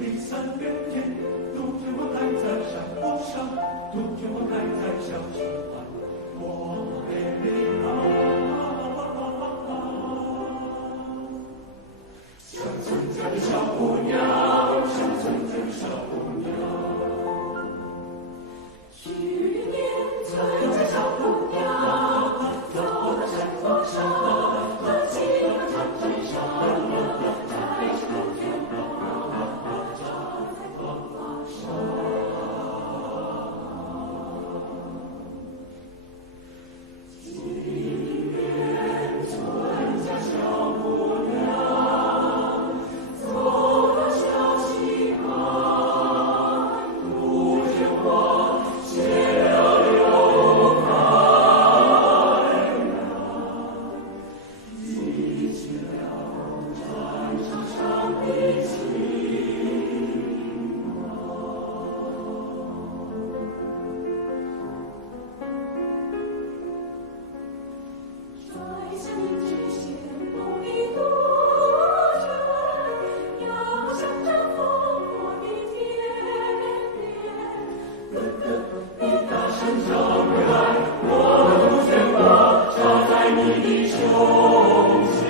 的三月天，杜鹃花开在山坡上，杜鹃花开在小溪畔，多么美丽啊！乡村家的小姑娘，乡村家的小姑娘，去年村家小姑娘，走到山坡上，喝起了长水上，摘下杜鹃花，插在头发上。今年村家小姑娘，走到小溪旁，杜鹃花谢了又开呀，记起了战场上的情话。摘下明枝鲜红的杜鹃，要向着烽火的天边。哥哥，你大声张开，我的杜鹃花插在你的胸前。